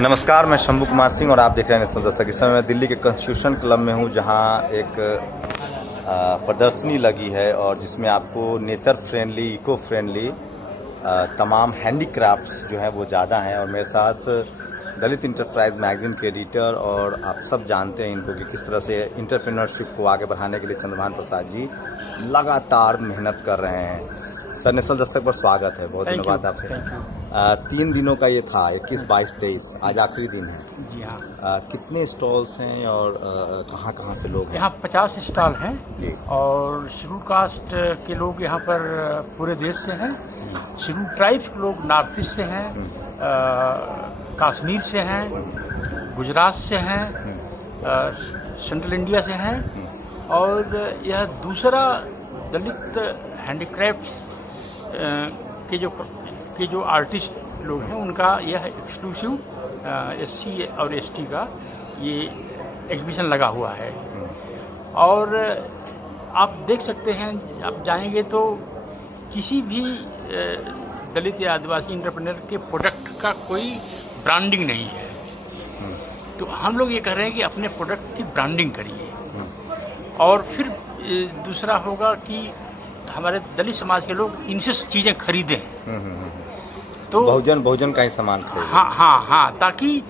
नमस्कार, मैं शंभू कुमार सिंह और आप देख रहे हैं नेशनल दस्तक। इस समय मैं दिल्ली के कॉन्स्टिट्यूशन क्लब में हूं, जहां एक प्रदर्शनी लगी है और जिसमें आपको नेचर फ्रेंडली, इको फ्रेंडली तमाम हैंडीक्राफ्ट्स जो है वो ज़्यादा हैं। और मेरे साथ दलित इंटरप्राइज मैगजीन के एडिटर, और आप सब जानते हैं इनको कि किस तरह से इंटरप्रेन्योरशिप को आगे बढ़ाने के लिए चंद्रभान प्रसाद जी लगातार मेहनत कर रहे हैं। सर, नेशनल दस्तक पर स्वागत है, बहुत धन्यवाद आपसे। 3 दिनों का ये था, 21, 22, 23, आज आखिरी दिन है। जी हाँ। कितने स्टॉल्स हैं और कहाँ कहाँ से लोग हैं? यहाँ 50 स्टॉल हैं और शेड्यूल कास्ट के लोग यहाँ पर पूरे देश से हैं। शेड्यूल ट्राइब्स के लोग नॉर्थ ईस्ट से हैं, कश्मीर से हैं, गुजरात से हैं, सेंट्रल इंडिया से हैं। और यह दूसरा दलित हैंडीक्राफ्ट्स के जो आर्टिस्ट लोग हैं उनका यह एक्सक्लूसिव SC और ST का ये एग्जीबिशन लगा हुआ है। और आप देख सकते हैं, आप जाएंगे तो किसी भी दलित या आदिवासी एंटरप्रेन्योर के प्रोडक्ट का कोई ब्रांडिंग नहीं है। तो हम लोग ये कह रहे हैं कि अपने प्रोडक्ट की ब्रांडिंग करिए। और फिर दूसरा होगा कि हमारे दलित समाज के लोग इनसे चीजें खरीदें। तो बहुजन का ही सामान खरीदें। हाँ, ताकि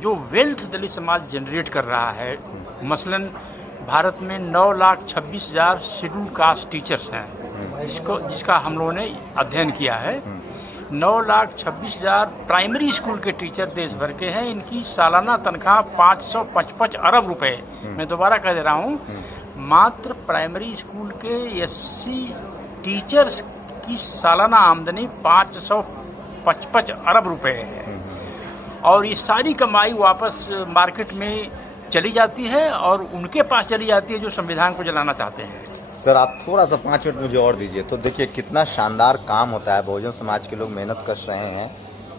जो वेल्थ दलित समाज जनरेट कर रहा है, मसलन भारत में 9,26,000 शेड्यूल कास्ट टीचर्स हैं, जिसका हम लोगों ने अध्ययन किया है। 9,26,000 प्राइमरी स्कूल के टीचर देश भर के हैं। इनकी सालाना तनख्वाह 555 अरब रुपए। मैं दोबारा कह दे रहा हूँ, मात्र प्राइमरी स्कूल के SC टीचर्स की सालाना आमदनी 555 अरब रुपए है। और ये सारी कमाई वापस मार्केट में चली जाती है और उनके पास चली जाती है जो संविधान को जलाना चाहते हैं। सर, आप थोड़ा सा 5 मिनट मुझे और दीजिए। तो देखिए कितना शानदार काम होता है, बहुजन समाज के लोग मेहनत कर रहे हैं।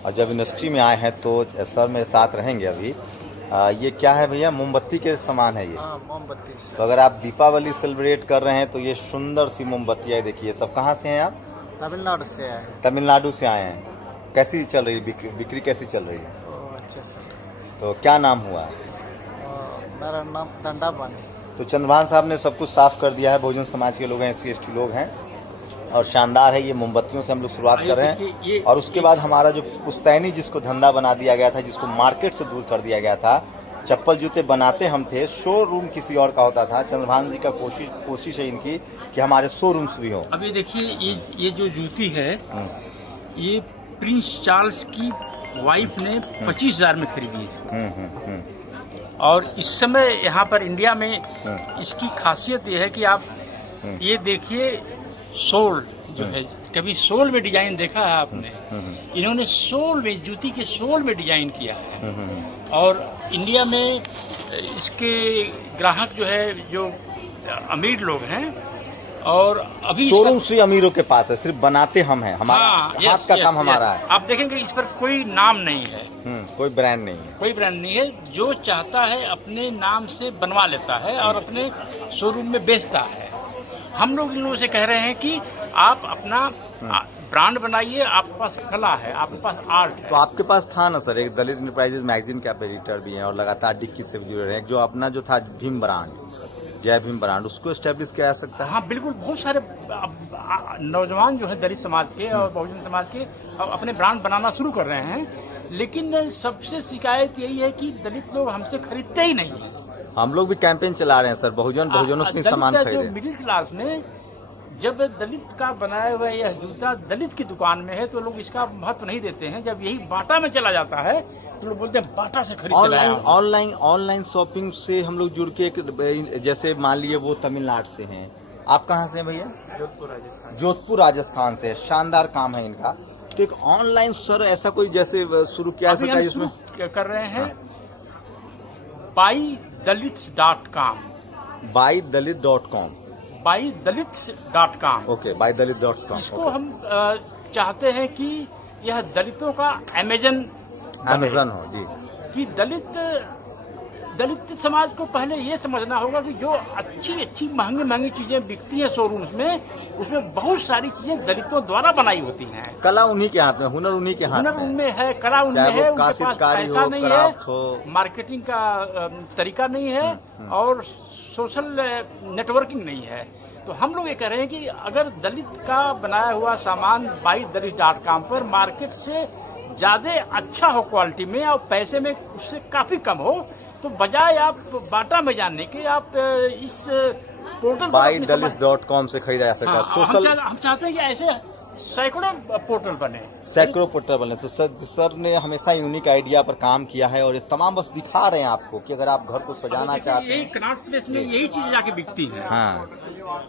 और जब इंडस्ट्री में आए हैं तो सर मेरे साथ रहेंगे अभी। ये क्या है भैया? मोमबत्ती के सामान है ये? मोमबत्ती। तो अगर आप दीपावली सेलिब्रेट कर रहे हैं तो ये सुंदर सी मोमबत्तियाँ देखिए। सब कहाँ से हैं आप? तमिलनाडु से आए हैं। तमिलनाडु से आए हैं। कैसी चल रही है बिक्री कैसी चल रही है? अच्छे से। तो क्या नाम हुआ है? मेरा नाम दंडाबानी। तो चंद्रभान साहब ने सब कुछ साफ कर दिया है। बहुजन समाज के लोग हैं, SC ST लोग हैं, और शानदार है। ये मोमबत्तियों से हम लोग शुरुआत कर रहे हैं। और उसके बाद हमारा जो पुश्तैनी, जिसको धंधा बना दिया गया था, जिसको मार्केट से दूर कर दिया गया था, चप्पल जूते बनाते हम थे, शोरूम किसी और का होता था। चंद्रभान जी का कोशिश है इनकी कि हमारे शोरूम्स भी हों। अभी देखिए, ये जो जूती है, ये प्रिंस चार्ल्स की वाइफ ने 25,000 में खरीदी है। और इस समय यहाँ पर इंडिया में इसकी खासियत ये है कि आप ये देखिए, सोल जो है, कभी सोल में डिजाइन देखा है आपने? इन्होंने सोल में, जूती के सोल में डिजाइन किया है। और इंडिया में इसके ग्राहक जो है, जो अमीर लोग हैं, और अभी शोरूम से अमीरों के पास है, सिर्फ बनाते हम हैं, हमारा हाथ का काम हमारा है। आप देखेंगे इस पर कोई नाम नहीं है, कोई ब्रांड नहीं है, कोई ब्रांड नहीं है। जो चाहता है अपने नाम से बनवा लेता है और अपने शोरूम में बेचता है। हम लोग इन लोगों से कह रहे हैं कि आप अपना ब्रांड बनाइए, आपके पास कला है, आपके पास आर्ट है। तो आपके पास था ना सर, एक दलित इंटरप्राइजेज मैगजीन के आप एडिटर भी हैं और लगातार डिक्की से जुड़े रहे हैं। जो अपना जो था भीम ब्रांड, जय भीम ब्रांड, उसको एस्टेब्लिश किया जा सकता है? हाँ बिल्कुल। बहुत सारे नौजवान जो है दलित समाज के और बहुजन समाज के अपने ब्रांड बनाना शुरू कर रहे हैं। लेकिन सबसे शिकायत यही है कि दलित लोग हमसे खरीदते ही नहीं है। हम लोग भी कैंपेन चला रहे हैं सर, बहुजनों से सामान खरीदे। मिडिल क्लास में जब दलित का बनाया हुआ यह जूता दलित की दुकान में है तो लोग इसका महत्व नहीं देते हैं। जब यही बाटा में चला जाता है तो लोग बोलते हैं बाटा से खरीद। ऑनलाइन शॉपिंग से हम लोग जुड़ के, जैसे मान लिए वो तमिलनाडु से हैं, आप कहाँ से हैं भैया? जोधपुर राजस्थान से। शानदार काम है इनका। तो एक ऑनलाइन सर ऐसा कोई जैसे शुरू किया सकता है? इसमें कर रहे हैं buyDalits.com। buydalit.com। buyDalits.com। Okay, buydalit.com। इसको हम चाहते हैं कि यह दलितों का अमेजन हो जी, कि दलित दलित समाज को पहले ये समझना होगा कि जो अच्छी अच्छी महंगी महंगी चीजें बिकती हैं शोरूम्स में, उसमें बहुत सारी चीजें दलितों द्वारा बनाई होती हैं। कला उन्हीं के हाथ में, हुनर उन्हीं के हाथ हुनर में, उनमें है, कला उनमें चाहे वो है, उनके पास काश्तकारी पैसा हो, नहीं क्राफ्ट हो। है, मार्केटिंग का तरीका नहीं है और सोशल नेटवर्किंग नहीं है। तो हम लोग ये कह रहे हैं कि अगर दलित का बनाया हुआ सामान BuyDalit.com पर मार्केट से ज्यादा अच्छा हो क्वालिटी में और पैसे में उससे काफी कम हो, तो बजाय आप बाटा में जाने के आप इस पोर्टल BuyDalit.com से खरीदा जा सकता है। सोशल हम चाहते हैं कि ऐसे सैकड़ों पोर्टल बने, सैकड़ों पोर्टल बने। तो सर ने हमेशा यूनिक आइडिया पर काम किया है और ये तमाम बस दिखा रहे हैं आपको कि अगर आप घर को सजाना चाहते यही हैं। कनॉट प्लेस में यही चीजें जाके बिकती है। हाँ,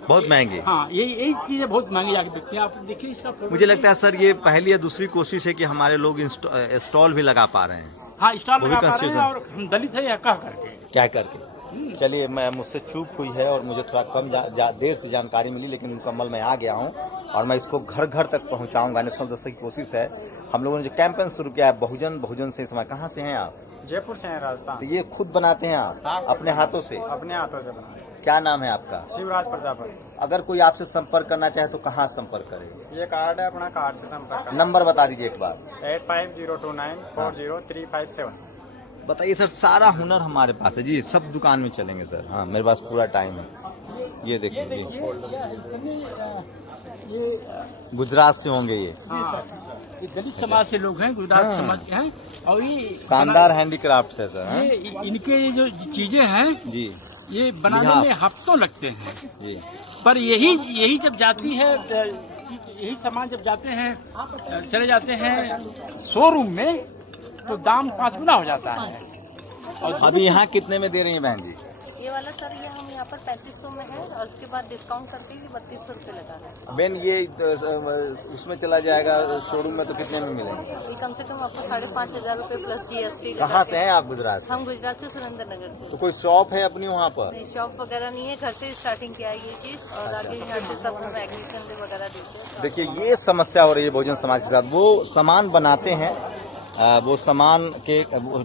बहुत महंगी। हाँ, यही चीजें बहुत महंगी जाके बिकती है। आप देखिए इसका मुझे लगता है सर ये पहली या दूसरी कोशिश है कि हमारे लोग स्टॉल भी लगा पा रहे हैं। हाँ, स्टॉल वो भी लगा पा रहे हैं confusion। और हम दलित है या कह करके। क्या करके। चलिए, मैं मुझसे चूक हुई है और मुझे थोड़ा कम देर से जानकारी मिली, लेकिन मुकम्मल मैं आ गया हूँ और मैं इसको घर घर तक पहुँचाऊँगा। नेशनल दस्तक की कोशिश है। हम लोगों ने जो कैंपेन शुरू किया है बहुजन से समय, कहाँ से हैं आप? जयपुर से हैं, राजस्थान। तो ये खुद बनाते हैं आप? हाँ। अपने हाथों से? अपने हाथों से बनाए। क्या नाम है आपका? शिवराज प्रजापति। अगर कोई आपसे संपर्क करना चाहे तो कहाँ संपर्क करे? ये कार्ड है, अपना कार्ड से संपर्क करना। नंबर बता दीजिए एक बार। 8502940357। बताइए सर, सारा हुनर हमारे पास है जी, सब दुकान में चलेंगे सर। हाँ, मेरे पास पूरा टाइम है। ये देखिए जी, गुजरात से होंगे ये। ये दलित समाज से लोग हैं, गुजरात समाज के हैं और ये शानदार हैंडीक्राफ्ट है सर। हाँ? ये इनके ये जो चीजें हैं जी ये बनाने में हफ्तों लगते हैं, जी। पर यही जब जाती है, यही सामान जब जाते हैं, चले जाते हैं शोरूम में, तो दाम 5 गुना हो जाता है। और अभी यहाँ कितने में दे रही हैं बहन जी? ये वाला सर ये हम यहाँ पर 3500 में है और उसके बाद डिस्काउंट करके भी 3200 रुपये लगा है। बहन ये उसमें चला जाएगा शोरूम में तो कितने में मिलेंगे? ये कम से कम आपको 5,500 रुपये प्लस GST। कहाँ से हैं आप? गुजरात से? हम गुजरात से सुरेंद्र नगर से। तो कोई शॉप है अपनी वहाँ पर? नहीं, शॉप वगैरह नहीं है, घर से स्टार्टिंग किया है ये चीज और आगे यहाँ से सब हम एग्रीकल्चर वगैरह देते हैं। देखिए, ये समस्या हो रही है बहुजन समाज के साथ। वो सामान बनाते हैं, वो सामान के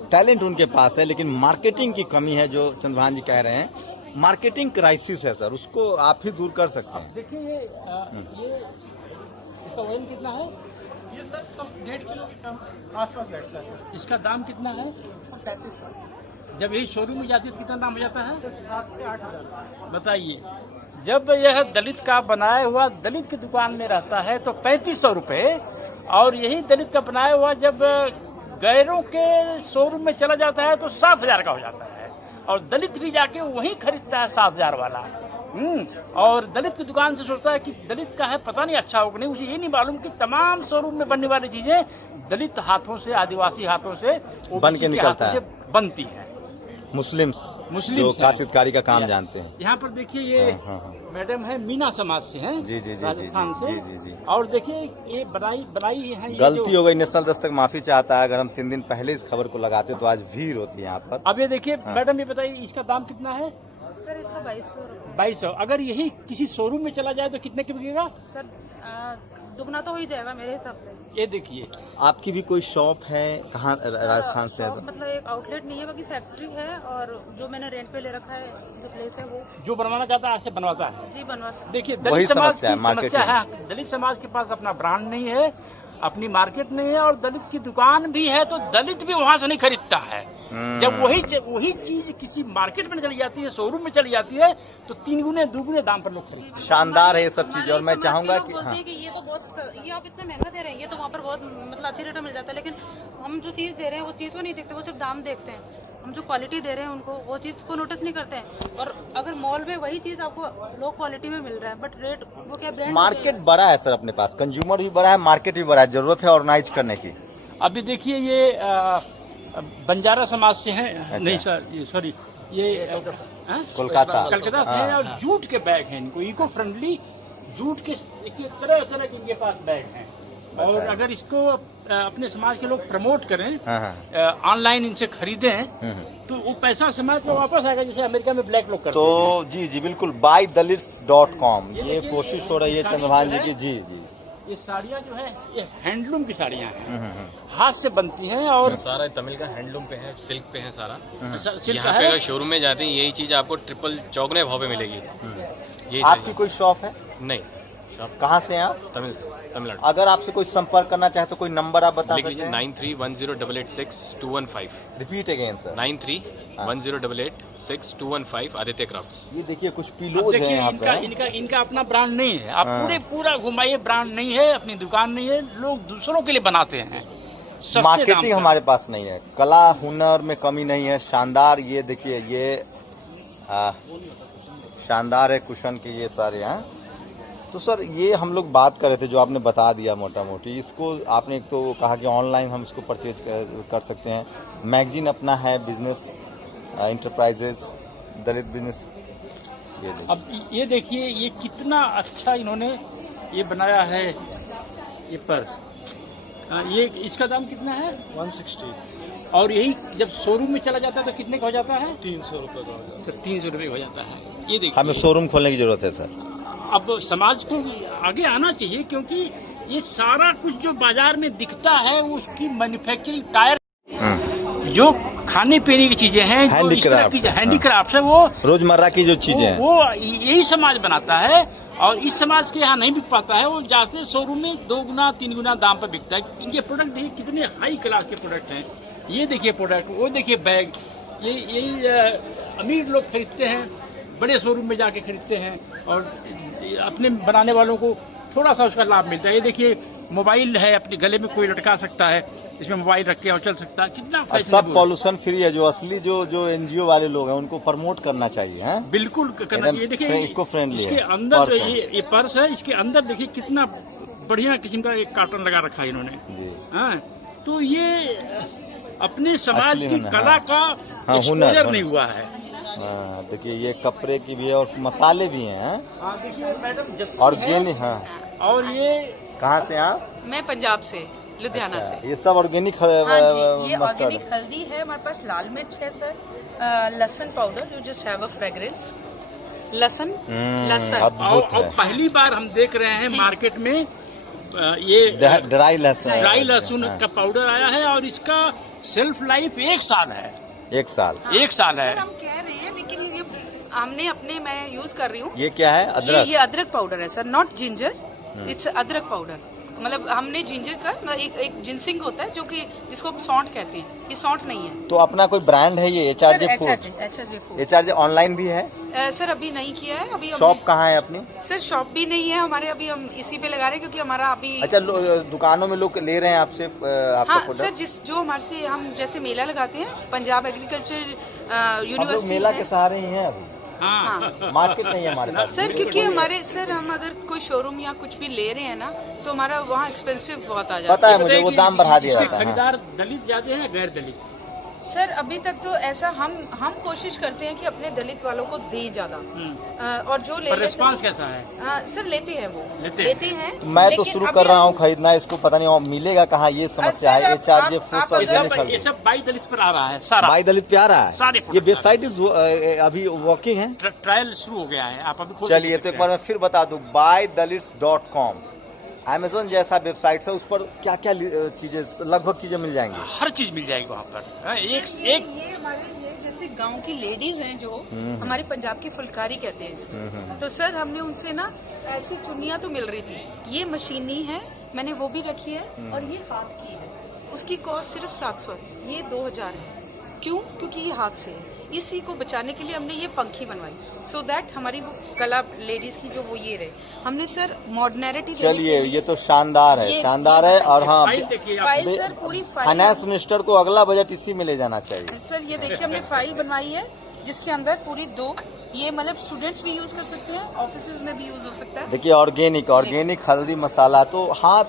टैलेंट उनके पास है, लेकिन मार्केटिंग की कमी है। जो चंद्रभान जी कह रहे हैं, मार्केटिंग क्राइसिस है सर, उसको आप ही दूर कर सकते हैं। देखिए ये इसका वजन कितना है? ये सर 1.5 किलो के आसपास बैठता है सर। इसका दाम कितना है? 3500। जब यही शोरूम में जाती है तो कितना दाम हो जाता है? 7 से 8 हज़ार। बताइए, जब यह दलित का बनाया हुआ दलित की दुकान में रहता है तो 3500 रुपये, और यही दलित का बनाया हुआ जब गैरों के शोरूम में चला जाता है तो 7,000 का हो जाता है, और दलित भी जाके वहीं खरीदता है 7,000 वाला। और दलित की दुकान से सोचता है कि दलित का है, पता नहीं अच्छा होगा नहीं, उसे ये नहीं मालूम कि तमाम शोरूम में बनने वाली चीजें दलित हाथों से, आदिवासी हाथों से बन के निकलता है, बनती है। मुस्लिम्स जो काश्तकारी का काम जानते हैं। यहाँ पर देखिए ये मैडम है, मीना समाज से हैं, जी जी जी राजस्थान से। जी जी जी। और देखिए ये बनाई है, गलती हो गई, नेशनल दस्तक माफी चाहता है। अगर हम 3 दिन पहले इस खबर को लगाते तो आज भीड़ होती है यहाँ पर। अब ये देखिए मैडम, ये बताइए इसका दाम कितना है? सर इसका 2200 रुपये। 2200। अगर यही किसी शोरूम में चला जाए तो कितने की बिकेगा? सर दुगना तो हो ही जाएगा मेरे हिसाब से। ये देखिए, आपकी भी कोई शॉप है? कहाँ? राजस्थान से है? मतलब एक आउटलेट नहीं है, बाकी फैक्ट्री है और जो मैंने रेंट पे ले रखा है जो प्लेस है वो जो बनवाना चाहता है ऐसे बनवाता है। जी बनवा सकते। देखिए, वही दलित समाज समस्या है, की समस्या है, दलित समाज के पास अपना ब्रांड नहीं है, अपनी मार्केट नहीं है, और दलित की दुकान भी है तो दलित भी वहाँ से नहीं खरीदता है। जब वही चीज किसी मार्केट में चली जाती है, शोरूम में चली जाती है, तो 3 गुने 2 गुने दाम पर लोग खरीदते हैं। शानदार है ये सब चीजें, और मैं चाहूंगा कि बोलते हैं कि ये तो बहुत, ये आप इतना महंगा दे रहे हैं, ये तो वहाँ पर बहुत मतलब अच्छे रेट में मिल जाता है, लेकिन हम जो चीज दे रहे हैं वो चीज को नहीं देखते, वो सिर्फ दाम देखते हैं। हम जो क्वालिटी दे रहे हैं उनको वो चीज को नोटिस नहीं करते हैं। और अगर मॉल में वही चीज आपको लो क्वालिटी में मिल रहा है, बट रेट वो क्या ब्रांड मार्केट बड़ा है सर, अपने पास कंज्यूमर भी बड़ा है, मार्केट भी बड़ा है, जरूरत है ऑर्गेनाइज करने की। अभी देखिए ये बंजारा समाज से हैं, नहीं सर सॉरी, ये कोलकाता से हैं, और जूट के बैग हैं, इनको इको फ्रेंडली जूट के तरह तरह के इनके पास बैग हैं। और अगर इसको अपने समाज के लोग प्रमोट करें, ऑनलाइन इनसे खरीदें, तो वो पैसा समाज में वापस आएगा, जैसे अमेरिका में ब्लैक लोग करते हैं। तो जी जी बिल्कुल, BuyDalit.com ये कोशिश हो रही है चंद्रभान जी की। जी जी, ये साड़ियाँ जो है ये हैंडलूम की साड़ियाँ हैं, हाथ से बनती हैं और सारा तमिल का हैंडलूम पे है, सिल्क पे है सारा। सिल्क यहाँ का पे है। अगर शोरूम में जाते हैं यही चीज आपको ट्रिपल चौगने भाव पे मिलेगी। यही आपकी कोई शॉप है? नहीं, शॉप कहाँ से हैं आप? तमिलनाडु। अगर आपसे कोई संपर्क करना चाहे तो कोई नंबर आप बता लिख सकते लीजिए हैं? 9310886215। Repeat again sir. 9310886215 Aditya crafts. ये देखिए कुछ अब पिलोज हैं देखिए यहाँ इनका पे। इनका अपना ब्रांड नहीं है। आप हाँ। पूरा घुमाइए, ब्रांड नहीं है, अपनी दुकान नहीं है, लोग दूसरों के लिए बनाते हैं। सस्ते दाम मार्केटिंग पर। हमारे पास नहीं है, कला हुनर में कमी नहीं है। शानदार, ये देखिए ये शानदार है कुशन की ये सारे हैं। तो सर ये हम लोग बात कर रहे थे, जो आपने बता दिया मोटा मोटी, इसको आपने एक तो कहा कि ऑनलाइन हम इसको परचेज कर सकते हैं। मैगजीन अपना है, बिजनेस इंटरप्राइजेज, दलित बिजनेस। ये देखिए। अब ये देखिए ये कितना अच्छा इन्होंने ये बनाया है ये पर्स। ये इसका दाम कितना है? 160 और यही जब शोरूम में चला जाता है तो कितने का हो जाता है? 300 रुपये का हो जाता तो 300 रुपये हो जाता है। ये देखिए हमें शोरूम खोलने की जरूरत है सर। अब समाज को आगे आना चाहिए, क्योंकि ये सारा कुछ जो बाजार में दिखता है वो उसकी मैन्युफैक्चरिंग टायर जो खाने पीने की चीजें हैं, जो इस तरह की हैंडीक्राफ्ट है, वो रोजमर्रा की जो चीजें हैं वो यही समाज बनाता है। और इस समाज के यहाँ नहीं बिक पाता है, वो जाते शोरूम में 2 गुना 3 गुना दाम पर बिकता है। इनके प्रोडक्ट देखिए कितने हाई क्लास के प्रोडक्ट हैं। ये देखिए प्रोडक्ट, वो देखिए बैग, यही अमीर लोग खरीदते हैं, बड़े शोरूम में जाके खरीदते हैं और अपने बनाने वालों को थोड़ा सा उसका लाभ मिलता है। ये देखिए मोबाइल है, अपने गले में कोई लटका सकता है, इसमें मोबाइल रख के और चल सकता है। कितना और सब फैशनेबल है। पॉल्यूशन फ्री है। जो असली जो एनजीओ वाले लोग हैं उनको प्रमोट करना चाहिए हैं। बिल्कुल करना एकदम चाहिए। देखिए इको फ्रेंडली इसके है। अंदर पर्स जो है। ये पर्स है, इसके अंदर देखिए कितना बढ़िया किस्म का एक कार्टन लगा रखा है इन्होंने। जी। हाँ, तो ये अपने समाज असली की हुनर, कला हाँ। का हाँ, एक्सपोजर हुनर। नहीं हुआ है। हाँ, देखिए ये कपड़े की भी है और मसाले भी हैं। हाँ देखिए मैडम जस्सी ऑर्गेनिक। हाँ, है, और ये कहाँ से आप? मैं पंजाब से, लुधियाना अच्छा, से। ये सब ऑर्गेनिक हाँ जी, ये मस्टर्ड। ऑर्गेनिक हल्दी है, हमारे पास लाल मिर्च है सर, लहसुन powder you just have a fragrance, लहसुन लहसुन अद्भुत और है। पहली बार हम देख रहे हैं मार्केट में ये ड्राई लहसुन। ड्राई लहसुन हाँ, का पाउडर आया है और इसका सेल्फ लाइफ 1 साल है। 1 साल। 1 साल है। सर हम कह रहे हैं, लेकिन ये हमने अपने, मैं यूज कर रही हूँ। ये क्या है? अदरक। ये अदरक पाउडर है सर, नॉट जिंजर, इट्स अदरक पाउडर। मतलब हमने जिंजर का एक जिनसिंग होता है जो कि जिसको हम सौंठ कहते हैं, ये सौंठ नहीं है। तो अपना कोई ब्रांड है ये HRJ food? HRJ food. HRJ online भी है? सर अभी नहीं किया है, अभी शॉप कहाँ है अपनी? सर शॉप भी नहीं है हमारे, अभी हम इसी पे लगा रहे हैं क्योंकि हमारा अभी। अच्छा, दुकानों में लोग ले रहे हैं आपसे आपका हाँ प्रोडक्ट? सर, जो हमारे से हम जैसे मेला लगाते हैं, पंजाब एग्रीकल्चर हम लोग यूनिवर्सिटी मेला के सहारे ही हैं अभी। हाँ, मार्केट नहीं है हमारे पास। सर, क्योंकि हमारे सर हम अगर कोई शोरूम या कुछ भी ले रहे हैं ना, तो हमारा वहाँ एक्सपेंसिव बहुत आ जाता पता है बताइए मुझे, वो कि दाम बढ़ा दिया इसके जाता है। खरीदार दलित ज्यादा हैं या गैर दलित? है। सर अभी तक तो ऐसा हम कोशिश करते हैं कि अपने दलित वालों को दें ज्यादा, और जो ले पर रिस्पांस कैसा है? सर लेते हैं वो लेते हैं। मैं तो लेकिन शुरू अभी कर रहा हूँ हम- खरीदना, इसको पता नहीं और मिलेगा कहाँ, ये समस्या है। सर, HRJ आप फूड अगर- ये सब 22 दलित पर आ रहा है सारा। बाई दलित पे आ रहा है। सारे ये product वेबसाइट अभी वर्किंग है। ट्रायल शुरू हो गया है, आप अभी खोल चलिए, के तो देख एक बार मैं फिर बता दूं, buydalits.com अमेजोन जैसा वेबसाइट है, उस पर क्या क्या चीजें, लगभग चीजें मिल जाएंगी। हर चीज मिल जाएगी वहाँ पर। हाँ, एक ये हमारे ये जैसे गांव की लेडीज हैं जो हमारे पंजाब की फुलकारी कहते हैं इसको। तो सर हमने उनसे ना ऐसी चुन्नियां तो मिल रही थी, ये मशीनी है, मैंने वो भी रखी है, और ये हाथ की है, उसकी कॉस्ट सिर्फ 700 है, ये 2000 है। क्यों? क्योंकि ये हाथ से है। इसी को बचाने के लिए हमने ये पंखी बनवाई, सो दैट हमारी वो कला लेडीज की जो वो ये रहे। हमने सर मॉडर्निटी चलिए, ये तो शानदार है, शानदार है। और हाँ, फाइल देखिए आप। फाइल सर, पूरी फाइल। फाइनेंस मिनिस्टर को अगला बजट इसी में ले जाना चाहिए। सर ये देखिए हमने फाइल बनवाई है, जिसके अंदर पूरी 2, ये मतलब स्टूडेंट्स भी यूज कर सकते हैं, ऑफिसेज में भी यूज हो सकता है। देखिए, ऑर्गेनिक हल्दी मसाला, तो हाथ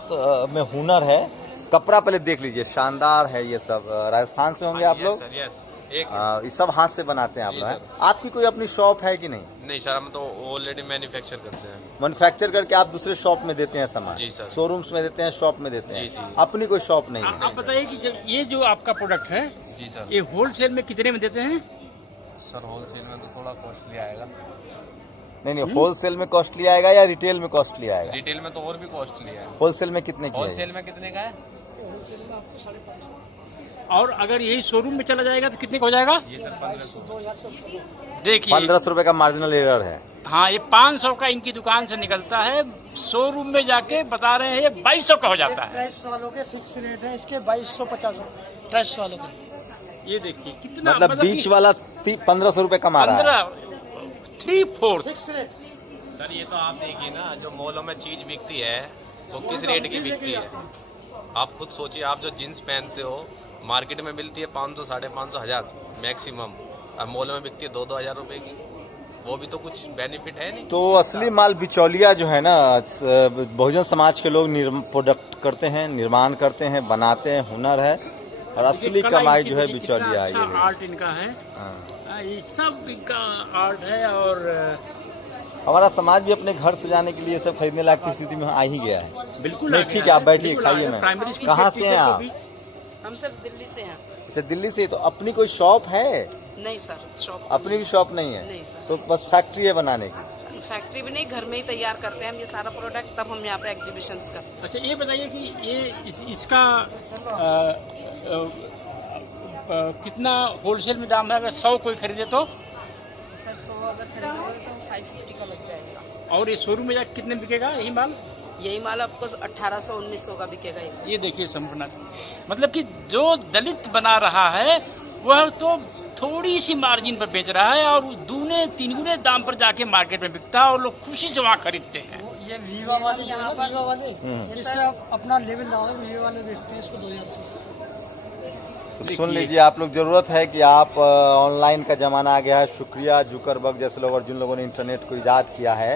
में हुनर है। कपड़ा पहले देख लीजिए, शानदार है। ये सब राजस्थान से होंगे आप लोग? Sir, yes. एक ये सब हाथ से बनाते हैं आप जी लोग, हैं? सर। आपकी कोई अपनी शॉप है कि नहीं? नहीं सर, हम तो ऑलरेडी मैन्युफैक्चर करते हैं। मैन्युफैक्चर करके आप दूसरे शॉप में देते हैं सामान? जी सर। शोरूम्स में देते हैं, शॉप में देते हैं? जी, जी। अपनी कोई शॉप नहीं है? आप बताइए कि जब ये जो आपका प्रोडक्ट है, जी सर। ये होलसेल में कितने में देते हैं? सर होलसेल में तो थोड़ा कॉस्टली आएगा। नहीं होलसेल में कॉस्टली आएगा या रिटेल में कॉस्टली आएगा? रिटेल में तो और भी कॉस्टली है। होलसेल में कितने की है? होलसेल में कितने का है? और अगर यही शोरूम में चला जाएगा तो कितने का हो जाएगा? ये सर 1500। देखिए 1500 रुपए का मार्जिनल एरर है। हाँ, ये 500 का इनकी दुकान से निकलता है, शोरूम में जाके बता रहे हैं ये 2200 का हो जाता है। ट्रस्ट वालों के फिक्स रेट है इसके 2250 ट्रस्ट वालों के। ये देखिए कितना मतलब बीच वाला 1500 रुपए कमा रहा है। 3/4 फिक्स रेट सर ये तो आप देखिए ना, जो मॉलों में चीज बिकती है वो किस रेट की बिकती है? आप खुद सोचिए, आप जो जींस पहनते हो मार्केट में मिलती है 500, 550, 1000 मैक्सिमम, अब मॉलों में बिकती है 2-2 हजार रुपए की। वो भी तो कुछ बेनिफिट है नहीं। तो असली माल बिचौलिया जो है ना, बहुजन समाज के लोग प्रोडक्ट करते हैं, निर्माण करते हैं, बनाते हैं, हुनर है, और असली कमाई जो है बिचौलिया अच्छा है। आर्ट इनका है। ये सब इनका आर्ट है। और हमारा समाज भी अपने घर सजाने के लिए सब खरीदने लायक की स्थिति में आ ही गया है। बिल्कुल नहीं, ठीक है, आप बैठिए, खाइए। मैं प्राइमरी स्कूल कहाँ के से हैं टीचर को आप? भी- हम सब दिल्ली से हैं। अच्छा, दिल्ली से। तो अपनी कोई शॉप है? नहीं सर, शॉप अपनी भी शॉप नहीं है? नहीं सर। तो बस फैक्ट्री है बनाने की? फैक्ट्री भी नहीं, घर में ही तैयार करते हैं हम ये सारा प्रोडक्ट, तब हम यहाँ पे एग्जीबिशंस करते हैं। अच्छा ये बताइए कि ये इसका कितना होलसेल में दाम है? अगर 100 कोई खरीदे तो? सर 100 अगर खरीदोगे तो 550 का लग जाएगा। और ये शोरूम में जाकर कितने बिकेगा यही माल? यही माल आपको 1800-1900 का बिकेगा ये। ये देखिए संपूर्ण, मतलब कि जो दलित बना रहा है वह तो थोड़ी सी मार्जिन पर बेच रहा है और दूने 3 गुने दाम पर जाके मार्केट में बिकता है और लोग खुशी से वहाँ खरीदते हैं। ये वीवा वाले जो है ना, वीवा वाले इस पे आप अपना लेवल लगाओ, वीवा वाले देखते हैं इसको 2000 से। तो सुन लीजिए आप लोग, जरूरत है कि आप ऑनलाइन का जमाना आ गया है। शुक्रिया जुकरबर्ग जैसे लोग और जिन लोगों ने इंटरनेट को इजाद किया है,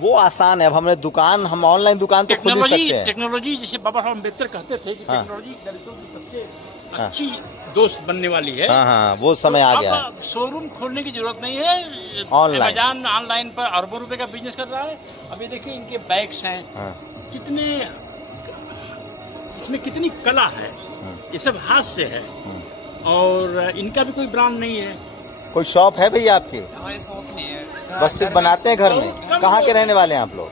वो आसान है। अब हमने दुकान, हम ऑनलाइन दुकान तो खोल ही सकते हैं। टेक्नोलॉजी जैसे बाबा साहब अम्बेडकर कहते थे कि हाँ। टेक्नोलॉजी दलितों की सबसे अच्छी दोस्त बनने वाली है। हाँ, वो समय आ गया है। अब शोरूम खोलने की जरूरत नहीं है, ऑनलाइन। अमेज़न ऑनलाइन पर अरबों रुपए का बिजनेस कर रहा है। अब ये देखिए इनके बैग्स हैं, हाँ। कितने इसमें कितनी कला है, ये सब हाथ से है। और इनका भी कोई ब्रांड नहीं है। कोई शॉप है भैया आपकी? हमारी शॉप नहीं है, बस सिर्फ बनाते हैं घर में? बहुत कम कहाँ के लोग- रहने वाले हैं आप लोग?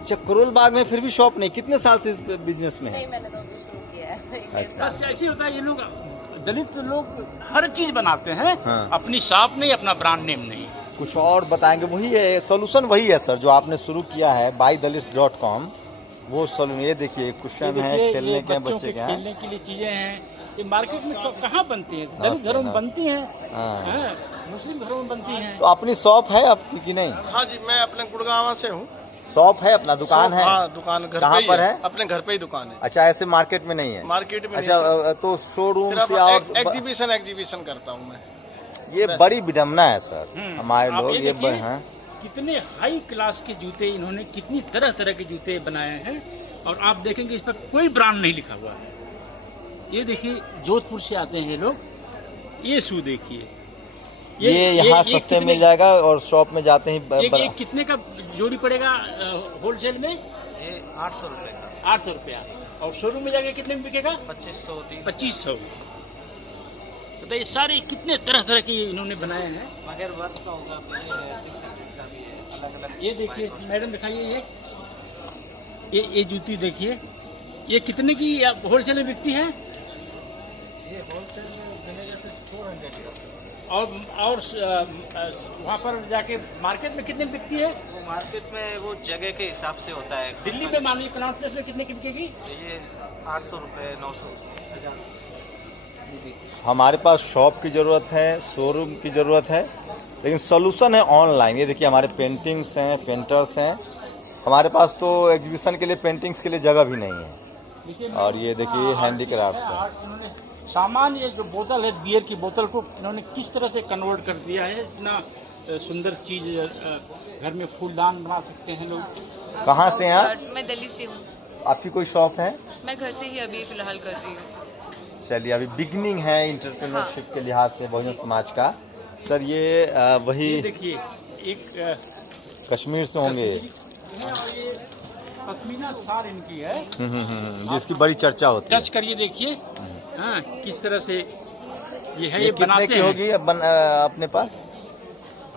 अच्छा, करोल बाग में फिर भी शॉप नहीं? कितने साल से इस बिजनेस में है? मैंने तो शुरू किया है। अच्छा, बस ऐसे होता है, ये लोग दलित लोग हर चीज बनाते हैं। हाँ। अपनी शॉप नहीं, अपना ब्रांड नेम नहीं। कुछ और बताएंगे? वही है सोल्यूशन, वही है सर जो आपने शुरू किया है buydalits.com, वो सोल्यूशन। ये देखिए कुशन है, देखिए, खेलने ये के, बच्चों बच्चे के हैं। खेलने के लिए चीजें हैं। ये मार्केट में तो कहाँ बनती हैं? दलित घरों में बनती हैं, हाँ। हैं, मुस्लिम घरों में बनती हैं। तो अपनी शॉप है आपकी कि नहीं? हाँ जी, मैं अपने गुड़गांव से हूँ। शॉप है, अपना दुकान है? हाँ, दुकान घर कहाँ पे ही पर है? अपने घर पे ही दुकान है। अच्छा, ऐसे मार्केट में नहीं है? मार्केट में अच्छा, तो शोरूम सिर्फ से और एग्जीबिशन करता हूँ मैं। ये बड़ी विडम्बना है सर। हमारे आप लोग ये ये देखिए, हैं। कितने हाई क्लास के जूते इन्होंने, कितनी तरह तरह के जूते बनाए हैं। और आप देखेंगे इस पर कोई ब्रांड नहीं लिखा हुआ है। ये देखिए जोधपुर से आते हैं ये लोग। ये शू देखिए, ये यहाँ सस्ते मिल जाएगा और शॉप में जाते ही ये कितने का जोड़ी पड़ेगा होलसेल में? ये 800 रुपए का। 800 रुपया। और शोरूम में जाके कितने में बिकेगा? 2500 2500। तो ये सारे कितने तरह तरह के इन्होंने बनाए हैं। मगर वर्क का होगा, 600 का भी है, अलग अलग। ये देखिए मैडम, दिखाइए ये जूती देखिए, ये कितने की होलसेल में बिकती है? ये होलसेल में मिलेगा सिर्फ 400 का। और वहाँ पर जाके मार्केट में कितने में बिकती है? वो मार्केट में वो जगह के हिसाब से होता है। दिल्ली में मान लीजिए कनॉट प्लेस में कितने की बिकेगी? ये 800 रुपए, 900, 1000। हमारे पास शॉप की ज़रूरत है, शोरूम की ज़रूरत है, लेकिन सोल्यूशन है ऑनलाइन। ये देखिए हमारे पेंटिंग्स हैं, पेंटर्स हैं। हमारे पास तो एग्जीबिशन के लिए, पेंटिंग्स के लिए जगह भी नहीं है। और ये देखिए हैंडीक्राफ्ट है। इन्होंने सामान्य जो बोतल है, बियर की बोतल को इन्होंने किस तरह से कन्वर्ट कर दिया है। इतना सुंदर चीज, घर में फूलदान बना सकते हैं लोग। कहाँ से हैं आप? मैं दिल्ली से हूँ। आपकी कोई शॉप है? मैं घर से ही अभी फिलहाल कर रही हूँ। चलिए, अभी बिगनिंग है इंटरप्रेन्योरशिप के लिहाज से बहुजन समाज का। सर ये वही ये देखिए एक कश्मीर से होंगे, पश्मीना सार इनकी है। जिसकी बड़ी चर्चा होती है। टच करिए, देखिए हाँ किस तरह से ये है। ये ये कितने बनाते की हैं। होगी अपने पास?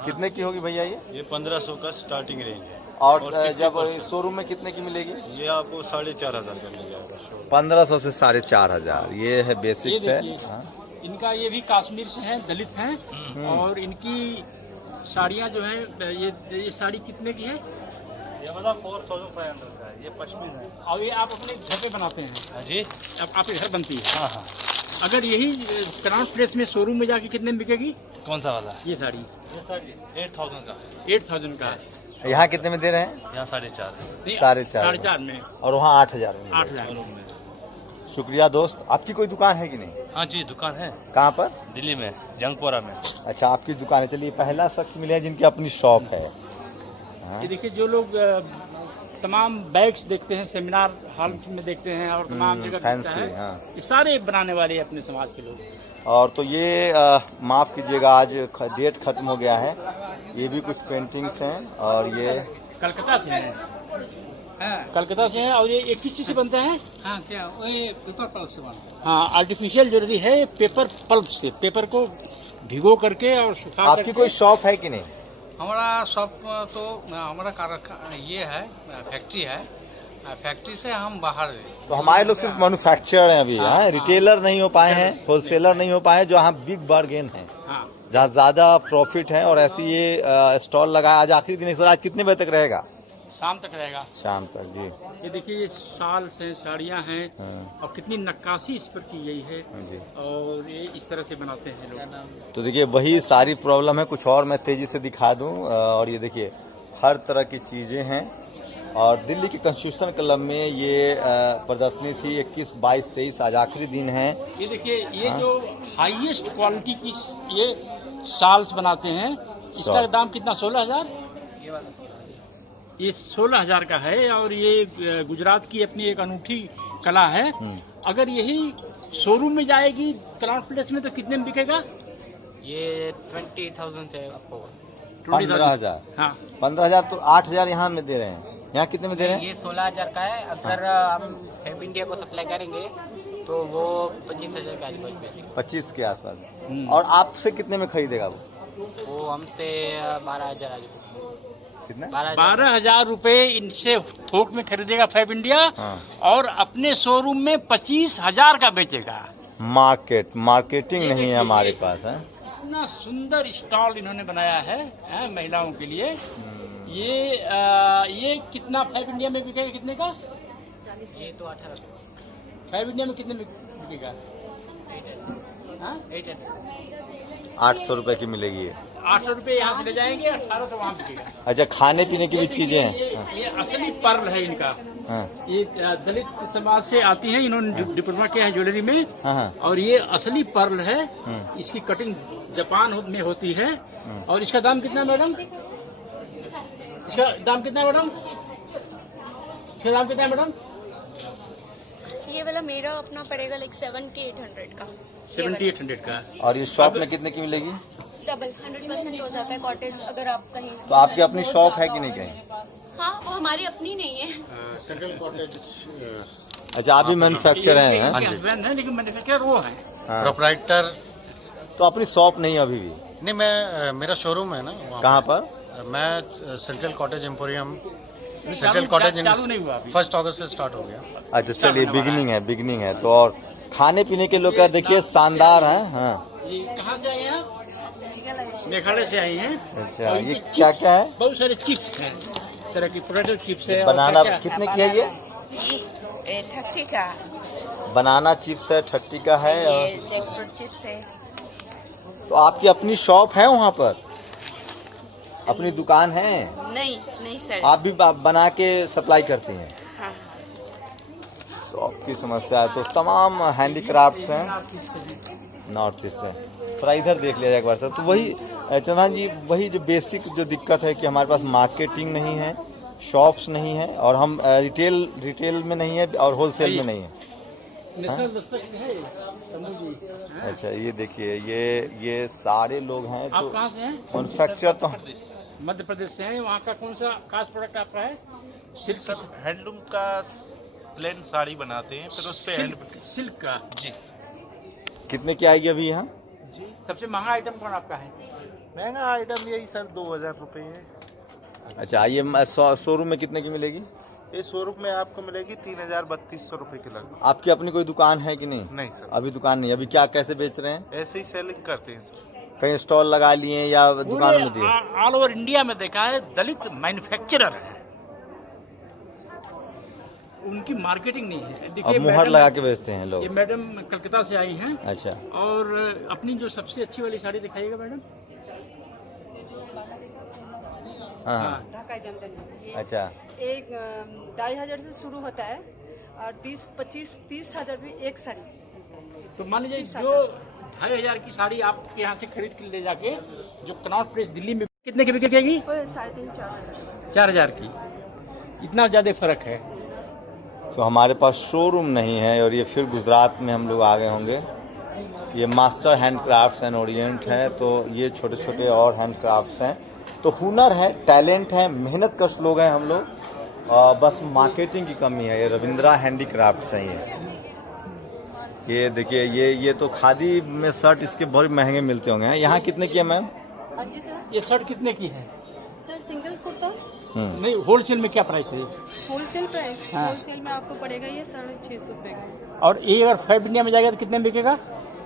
कितने की होगी भैया ये 1500 का स्टार्टिंग रेंज है। और और जब 50% शोरूम में कितने की मिलेगी? ये आपको 4500 का मिल जाएगा शो। 1500 से 4500, ये है बेसिक्स ये है। देखिए। हाँ। इनका ये भी कश्मीर से हैं, दलित हैं। और इनकी साड़ियाँ जो हैं, ये साड़ी कितने की है? ये वाला 4500 का है, ये पश्मीना है। और ये आप अपने घर पे बनाते हैं? हाँ जी, अब आपके घर बनती है? हाँ हाँ। अगर यही क्राउन प्लेस में शोरूम में जाके कितने में बिकेगी कौन सा वाला? ये साड़ी? ये साड़ी 8000 का। 8000 का। यहाँ कितने में दे रहे हैं? यहाँ 4.5। 4.5 में। और वहाँ 8000 में। 8000 में। शुक्रिया दोस्त। आपकी कोई दुकान है कि नहीं? हाँ जी, दुकान है। कहाँ पर? दिल्ली में, जंगपुरा में। अच्छा, आपकी दुकान है। चलिए, पहला शख्स मिले हैं जिनकी अपनी शॉप है। हाँ। ये देखिए, जो लोग तमाम बैग्स देखते हैं, सेमिनार हॉल में देखते हैं और तमाम जगह दिखता फैंसी, है, हाँ। ये सारे बनाने वाले अपने समाज के लोग। और तो ये माफ़ कीजिएगा, आज डेट ख़त्म हो गया है। ये भी कुछ पेंटिंग्स हैं और ये कलकत्ता से हैं। कलकत्ता से हैं। और ये किस चीज़ से बनते हैं? हाँ, क्या ये पेपर पल्प से बना? हाँ, आर्टिफिशियल ज्वेलरी है, पेपर पल्प से। पेपर को भिगो करके और सुखा आपकी करके। कोई शॉप है कि नहीं? हमारा शॉप तो हमारा ये है, फैक्ट्री है। फैक्ट्री से हम बाहर। तो हमारे लोग सिर्फ मैन्युफैक्चरर हैं अभी, हाँ, रिटेलर नहीं हो पाए हैं, होलसेलर नहीं हो पाए हैं, जो यहाँ बिग बार्गेन है, हाँ, जहाँ ज्यादा प्रॉफिट है। और ऐसे ये स्टॉल लगाया। आज आखिरी दिन है सर, आज कितने बजे तक रहेगा? शाम तक रहेगा। शाम तक जी। ये देखिए, ये साल से साड़ियाँ हैं। हाँ। और कितनी नक्काशी इस पर की गई है। जी। और ये इस तरह से बनाते हैं लोग। तो देखिए, वही सारी प्रॉब्लम है। कुछ और मैं तेजी से दिखा दूं। और ये देखिए, हर तरह की चीजें हैं। और दिल्ली के कंस्टिट्यूशन क्लब में ये प्रदर्शनी थी 21, 22, 23। आज आखिरी दिन है। ये देखिए, ये जो हाईएस्ट क्वालिटी की ये शाल्स बनाते हैं, इसका दाम कितना? 16000। ये 16000 का है। और ये गुजरात की अपनी एक अनूठी कला है। अगर यही शोरूम में जाएगी क्राउन प्लेस में तो कितने में बिकेगा? ये 20,000 से आपको 15,000। हाँ, 15,000 तो 8,000 यहाँ में दे रहे हैं। यहाँ कितने में दे रहे हैं? ये 16,000 का है। अगर हम फेब इंडिया को सप्लाई करेंगे तो वो 25,000 के आसपास बेचेंगे। 25 के आसपास। और आपसे कितने में खरीदेगा वो हमसे 12,000 कितना? 12,000 रुपए इनसे थोक में खरीदेगा फैब इंडिया। हाँ। और अपने शोरूम में 25,000 का बेचेगा। मार्केटिंग नहीं है हमारे पास है। इतना सुंदर स्टॉल इन्होंने बनाया है महिलाओं के लिए। ये कितना फैब इंडिया में बिकेगा? कितने का? ये तो 1800। फैब इंडिया में कितने में बिकेगा? 800 रुपए की मिलेगी ये। 800 रुपए यहाँ से ले जाएंगे, 1800 वहाँ बिकेगा। अच्छा, खाने पीने की भी चीजें हैं। ये असली पर्ल है इनका। हाँ। ये दलित समाज से आती हैं। इन्होंने डिप्लोमा किया है ज्वेलरी में। हाँ। और ये असली पर्ल है। इसकी कटिंग जापान में होती है। और इसका दाम कितना है मैडम? इसका दाम कितना है मैडम? इसका दाम कितना है मैडम? ये वाला मेरा अपना पड़ेगा 7,800 का। 7,800 का। और ये शॉप में कितने की मिलेगी? डबल 100% हो जाता है कॉटेज। अगर आप कहीं तो आपकी अपनी शॉप है कि नहीं कहीं? हाँ, वो हमारी अपनी नहीं है। Central cottage. अच्छा, आप भी मैन्युफैक्चर हैं? हाँ जी, है, लेकिन मैन्युफैक्चर वो है। प्रोप्राइटर। तो अपनी शॉप नहीं अभी भी? नहीं, मैं मेरा शोरूम है ना वहाँ कहाँ पर? मैं central cottage emporium, central cottage चालू नहीं हुआ अभी। 1 अगस्त से स्टार्ट हो गया। अच्छा, चलिए, बिगिनिंग है। तो और खाने पीने के लोग देखिए शानदार हैं। हाँ। ये कहाँ से आए हैं आप? मेघालय से आई हैं। अच्छा, ये क्या क्या है? बहुत सारे चिप्स हैं, तरह की पोटैटो चिप्स है। बनाना कितने की है ये? 30 का। बनाना चिप्स है, 30 का है। ये और जैकफ्रूट चिप्स है। तो आपकी अपनी शॉप है वहाँ पर? अपनी दुकान है? नहीं सर। आप भी बना के सप्लाई करती हैं? हाँ। शॉप की समस्या है। तो तमाम हैंडीक्राफ्ट्स हैं नॉर्थ ईस्ट से। थोड़ा इधर देख लिया जाए एक बार सर। तो वही चंद्रहान जी, वही जो बेसिक जो दिक्कत है कि हमारे पास मार्केटिंग नहीं है, शॉप्स नहीं है, और हम रिटेल में नहीं है और होलसेल में नहीं है। अच्छा, ये देखिए, ये सारे लोग हैं। आप कहाँ से हैं? मैन्युफैक्चर तो मध्य प्रदेश से हैं। वहाँ का कौन सा खास प्रोडक्ट आपका है? सिल्क। हैंडलूम का प्लेन साड़ी बनाते हैं, फिर उस पे सिल्क का। जी। कितने की आएगी अभी यहाँ? जी, सबसे महंगा आइटम कौन आपका है? महंगा आइटम यही सर 2000 रुपये है। अच्छा, ये शोरूम में कितने की मिलेगी? ये शोरूम में आपको मिलेगी 3000-3200 रुपये की लगभग। आपकी अपनी कोई दुकान है कि नहीं? नहीं सर, अभी दुकान नहीं। अभी क्या कैसे बेच रहे हैं? ऐसे ही सेलिंग करते हैं सर। कहीं स्टॉल लगा लिए या दुकान में दिए? ऑल ओवर इंडिया में देखा है, दलित मैन्युफैक्चरर है, उनकी मार्केटिंग नहीं है। अब मुहर लगा के बेचते हैं लोग। ये मैडम कलकत्ता से आई हैं। अच्छा, और अपनी जो सबसे अच्छी वाली साड़ी दिखाइएगा मैडम। हाँ, अच्छा, एक 2500 से शुरू होता है और 20, 25, 30,000 भी एक साड़ी। तो मान लीजिए जो 2500 की साड़ी आपके यहाँ से खरीद के ले जाके जो कनॉट प्लेस दिल्ली में कितने की बिकेगी? 3,500-4,000। 4000 की। इतना ज्यादा फर्क है। तो हमारे पास शोरूम नहीं है और ये फिर गुजरात में हम लोग आ गए होंगे। ये मास्टर हैंडक्राफ्ट्स एंड ओरिएंट है, तो ये छोटे छोटे और हैंडक्राफ्ट्स हैं। तो हुनर है, टैलेंट है, मेहनत कश लोग हैं हम लोग, बस मार्केटिंग की कमी है। ये रविंद्रा हैंडीक्राफ्ट्स हैं ये देखिए, ये तो खादी में शर्ट इसके बहुत महंगे मिलते होंगे। यहाँ कितने की है मैम? ये शर्ट कितने की है सर? सिंगल कुर्ता नहीं, होलसेल में क्या प्राइस है? होलसेल प्राइस, हाँ। होलसेल में आपको पड़ेगा ये 650 रुपए का। और ये अगर फैब इंडिया में जाएगा तो कितने में बिकेगा?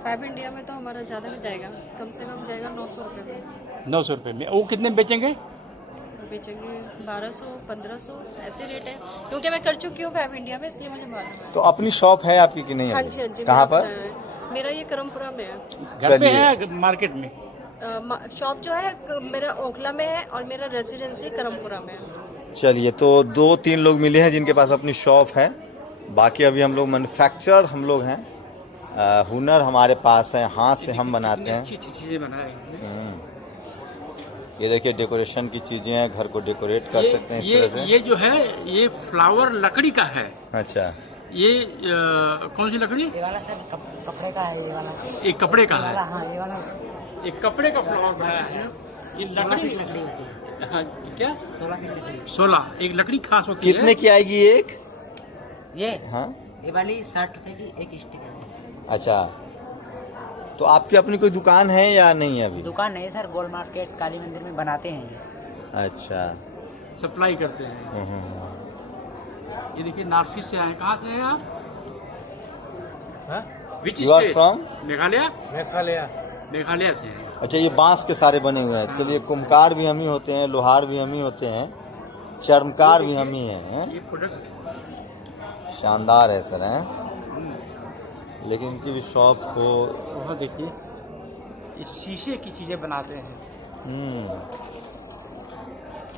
फैब इंडिया में तो हमारा ज्यादा भी जाएगा, कम से कम जाएगा 900 रुपए में। 900 रुपये में। वो कितने में बेचेंगे? बेचेंगे 1200, 1500 ऐसे रेट है, क्योंकि मैं कर चुकी हूँ फैब इंडिया में, इसलिए मुझे मालूम है। तो अपनी शॉप है आपकी कि नहीं? हाँ जी, हाँ जी। कहाँ पर? मेरा ये करमपुरा में है। घर पे है मार्केट में? शॉप जो है मेरा ओखला में है और मेरा रेजिडेंसी करमपुरा में है। चलिए, तो 2-3 लोग मिले हैं जिनके पास अपनी शॉप है। बाकी अभी हम लोग मैन्युफैक्चरर हम लोग हैं। हुनर हमारे पास है, हाथ से हम बनाते हैं। अच्छी चीजें बनाए हैं। ये देखिए, डेकोरेशन की चीजें हैं, घर को डेकोरेट कर सकते हैं इस तरह से। ये जो है ये फ्लावर लकड़ी का है। अच्छा, ये कौन सी लकड़ी? ये वाला सर कपड़े का है। ये वाला एक कपड़े का है। हाँ, ये वाला एक कपड़े का फ्लावर बनाया है। ये लकड़ी लकड़ी होती है। हाँ, क्या? 16 की लकड़ी। 16 एक लकड़ी खास होती है। कितने की आएगी एक? ये हाँ, ये वाली 60 रुपए की एक स्टिकर है। अच्छा, तो आपकी अपनी कोई दुकान है या नहीं है अभी? दुकान नहीं सर, गोल मार्केट काली मंदिर में बनाते हैं ये। अच्छा, सप्लाई करते हैं। ये देखिए, नासिक से आए। कहाँ से हैं आप? Which You are state? from? Meghalaya? Meghalaya. Meghalaya से हैं। अच्छा, ये बांस के सारे बने हुए हैं। चलिए, कुम्हकार भी हम ही होते हैं, लोहार भी हम ही होते हैं, चर्मकार भी हम ही हैं। ये प्रोडक्ट शानदार है सर, हैं? लेकिन इनकी भी शॉप हो। वहाँ देखिए, ये शीशे की चीजें बनाते हैं।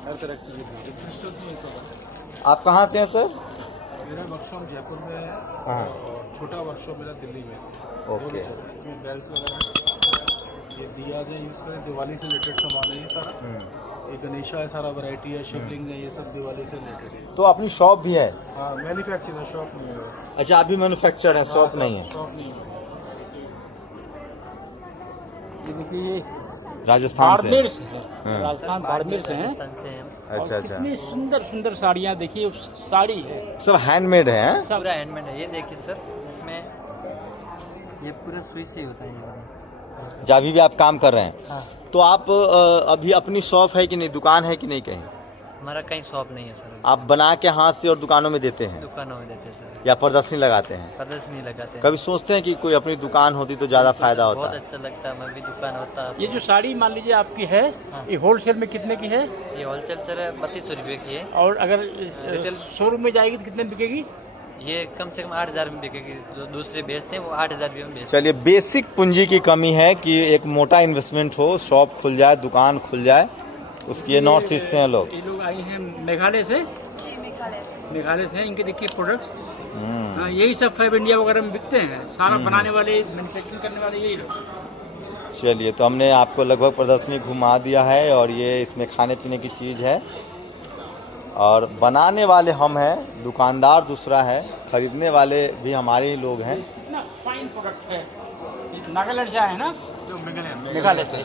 हर तरह की चीजें। आप कहाँ से हैं सर? मेरा वर्कशॉप जयपुर में है हाँ, और छोटा वर्कशॉप मेरा दिल्ली में है। ओके। इसमें बेल्स वगैरह, ये दिया जो यूज़ करें, दिवाली से रिलेटेड सामान है ये सारा। ये गणेशा है, सारा वैरायटी है, शिवलिंग है, ये सब दिवाली से रिलेटेड है। तो अपनी शॉप भी है? हाँ, मैन्युफैक्चर है, शॉप नहीं है। अच्छा, आप भी मैन्युफैक्चर है, शॉप नहीं है? शॉप नहीं है। ये देखिए, राजस्थान से? बाड़मेर से है। राजस्थान बाड़मेर से हैं। अच्छा, अच्छा। कितनी सुंदर सुंदर साड़ियाँ देखिए, साड़ी है सब हैंडमेड है? पूरा हैंडमेड है। ये देखिए सर, इसमें ये पूरा सुई से होता है ये। जब भी आप काम कर रहे हैं, हाँ। तो आप अभी अपनी शॉप है कि नहीं, दुकान है कि नहीं कहीं? हमारा कहीं शॉप नहीं है सर। आप बना के हाथ से और दुकानों में देते हैं? दुकानों में देते हैं सर। या प्रदर्शनी लगाते हैं? प्रदर्शनी लगाते हैं। कभी सोचते हैं कि कोई अपनी दुकान होती तो ज्यादा फायदा होता? बहुत अच्छा लगता है, मैं भी दुकान होता। ये जो साड़ी मान लीजिए आपकी है, ये होलसेल में कितने की है? ये होलसेल सर 3200 रुपये की है। और अगर शोरूम में जाएगी तो कितने में बिकेगी? ये कम से कम 8000 में बिकेगी। जो दूसरे बेचते हैं वो 8000 रुपये में बेचते हैं। चलिए, बेसिक पूंजी की कमी है कि एक मोटा इन्वेस्टमेंट हो, शॉप खुल जाए, दुकान खुल जाए। उसकी ये नॉर्थ ईस्ट से हैं लोग। ये लोग आई हैं मेघालय से। मेघालय से हैं। इनके देखिए प्रोडक्ट्स, यही सब फैब इंडिया वगैरह में बिकते हैं। सारा बनाने वाले, मैन्युफैक्चरिंग करने वाले यही लोग। चलिए, तो हमने आपको लगभग प्रदर्शनी घुमा दिया है और ये इसमें खाने पीने की चीज़ है और बनाने वाले हम हैं, दुकानदार दूसरा है, खरीदने वाले भी हमारे ही लोग हैं। इतना फाइन प्रोडक्ट है। नागालैंड से आए ना, जो मेघालय से।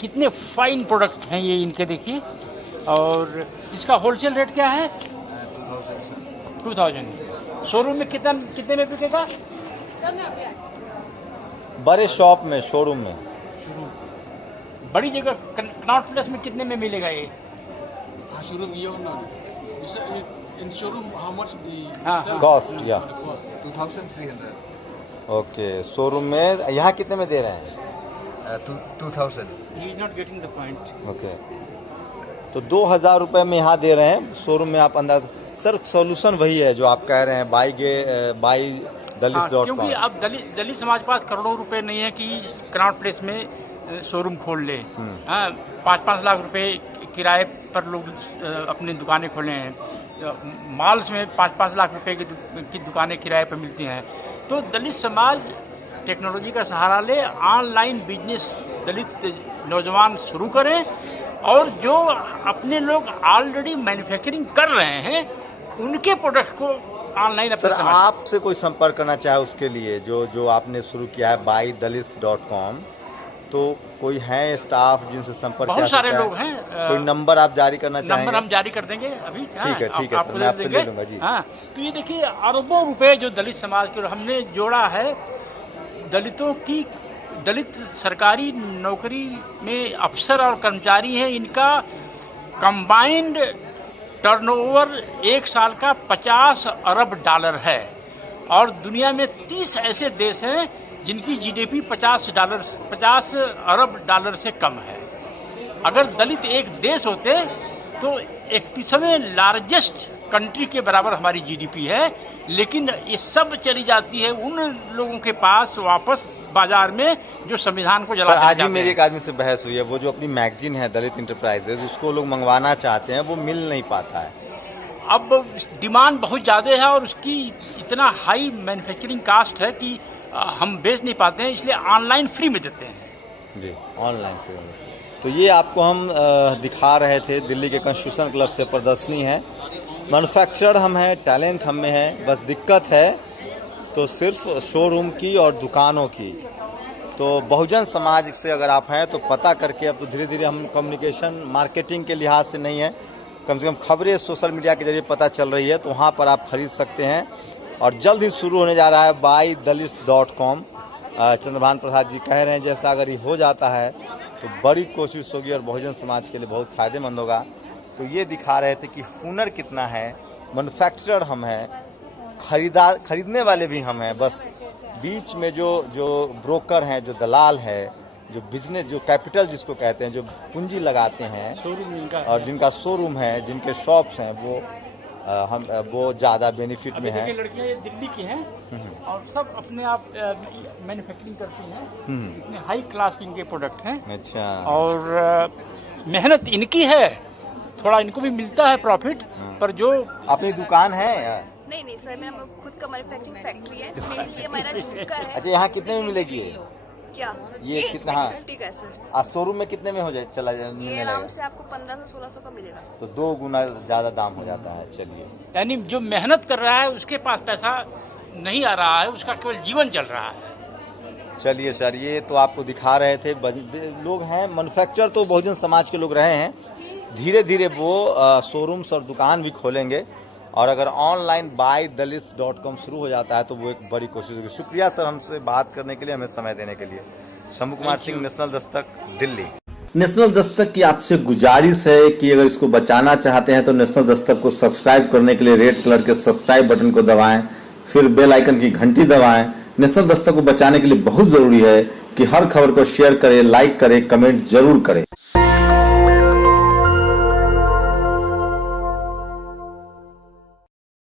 कितने फाइन प्रोडक्ट हैं ये इनके, देखिए। और इसका होलसेल रेट क्या है? 2000। शोरूम में कितने में बिकेगा? बड़े शॉप में, शोरूम में बड़ी जगह कनॉट प्लेस में कितने में मिलेगा ये? showroom ये ना in showroom how much the cost या 2300. ओके, शोरूम में यहाँ कितने में दे रहे हैं? 2000. He is not getting the point. Okay, तो 2000 रुपये में यहाँ दे रहे हैं, शोरूम में आप अंदाज। सर सोल्यूशन वही है जो आप कह रहे हैं, बाई दलित.com। क्योंकि अब दलित समाज के पास करोड़ों रुपए नहीं है कि कनॉट प्लेस में शोरूम खोल ले। 5-5 लाख रुपए किराए पर लोग अपनी दुकानें खोले हैं, मॉल्स में 5-5 लाख रुपए की दुकानें किराए पर मिलती हैं। तो दलित समाज टेक्नोलॉजी का सहारा ले, ऑनलाइन बिजनेस दलित नौजवान शुरू करें, और जो अपने लोग ऑलरेडी मैन्युफैक्चरिंग कर रहे हैं उनके प्रोडक्ट को ऑनलाइन। सर आपसे कोई संपर्क करना चाहे उसके लिए जो आपने शुरू किया है buydalits.com, तो कोई है स्टाफ जिनसे संपर्क? बहुत सारे लोग हैं। कोई नंबर आप जारी करना चाहेंगे? नंबर हम जारी कर देंगे अभी। ठीक है सर, मैं आपसे ले लूंगा जी। हाँ, तो ये देखिए अरबों रुपए जो दलित समाज के हमने जोड़ा है। दलितों की दलित सरकारी नौकरी में अफसर और कर्मचारी हैं, इनका कंबाइंड टर्नओवर एक साल का 50 अरब डॉलर है, और दुनिया में 30 ऐसे देश हैं जिनकी जीडीपी 50 अरब डॉलर से कम है। अगर दलित एक देश होते तो 31वें लार्जेस्ट कंट्री के बराबर हमारी जीडीपी है, लेकिन ये सब चली जाती है उन लोगों के पास वापस बाजार में जो संविधान को जला। आज ही मेरी एक आदमी से बहस हुई है, वो जो अपनी मैगजीन है दलित इंटरप्राइजेज, उसको लोग मंगवाना चाहते हैं, वो मिल नहीं पाता है। अब डिमांड बहुत ज़्यादा है और उसकी इतना हाई मैन्युफैक्चरिंग कास्ट है कि हम बेच नहीं पाते हैं, इसलिए ऑनलाइन फ्री में देते हैं जी, ऑनलाइन फ्री में। तो ये आपको हम दिखा रहे थे, दिल्ली के कॉन्स्टिट्यूशन क्लब से प्रदर्शनी है। मैन्युफैक्चरर हम हैं, टैलेंट हम में है, बस दिक्कत है तो सिर्फ शोरूम की और दुकानों की। तो बहुजन समाज से अगर आप हैं तो पता करके, अब तो धीरे धीरे हम कम्युनिकेशन मार्केटिंग के लिहाज से नहीं है, कम से कम खबरें सोशल मीडिया के जरिए पता चल रही है, तो वहाँ पर आप खरीद सकते हैं। और जल्द ही शुरू होने जा रहा है buydalits.com। चंद्रभान प्रसाद जी कह रहे हैं जैसा अगर ये हो जाता है तो बड़ी कोशिश होगी और बहुजन समाज के लिए बहुत फायदेमंद होगा। तो ये दिखा रहे थे कि हुनर कितना है, मैन्युफैक्चरर हम हैं, खरीदने वाले भी हम हैं, बस बीच में जो ब्रोकर हैं, जो दलाल है, जो बिजनेस, जो कैपिटल जिसको कहते हैं, जो पूंजी लगाते हैं और जिनका शोरूम है, जिनके शॉप्स हैं, वो ज़्यादा बेनिफिट में हैं। लड़कियां ये दिल्ली की हैं और सब अपने आप मैन्युफैक्चरिंग करती हैं, इतने हाई क्लास के इनके प्रोडक्ट हैं। अच्छा, और मेहनत इनकी है, थोड़ा इनको भी मिलता है प्रॉफिट, पर जो अपनी दुकान है। नहीं सर, मेरा खुद का मैन्युफैक्चरिंग फैक्ट्री है, मेरे मेरा झुमका है। अच्छा, यहाँ कितने में मिलेगी क्या ये कितना? हाँ है सर। आज शोरूम में कितने में हो जाए चला जाए? ये आराम से आपको 1500-1600 का मिलेगा, तो 2 गुना ज्यादा दाम हो जाता है। चलिए, यानी जो मेहनत कर रहा है उसके पास पैसा नहीं आ रहा है, उसका केवल जीवन चल रहा है। चलिए सर, ये तो आपको दिखा रहे थे, लोग हैं मैन्युफैक्चर तो बहुजन समाज के लोग रहे हैं, धीरे धीरे वो शोरूम्स और दुकान भी खोलेंगे, और अगर ऑनलाइन buydalits.com शुरू हो जाता है तो वो एक बड़ी कोशिश होगी। शुक्रिया सर हमसे बात करने के लिए, हमें समय देने के लिए। शंभू कुमार सिंह, नेशनल दस्तक, दिल्ली। नेशनल दस्तक की आपसे गुजारिश है कि अगर इसको बचाना चाहते हैं तो नेशनल दस्तक को सब्सक्राइब करने के लिए रेड कलर के सब्सक्राइब बटन को दबाएं, फिर बेल आइकन की घंटी दबाएं। नेशनल दस्तक को बचाने के लिए बहुत जरूरी है कि हर खबर को शेयर करें, लाइक करें, कमेंट जरूर करें।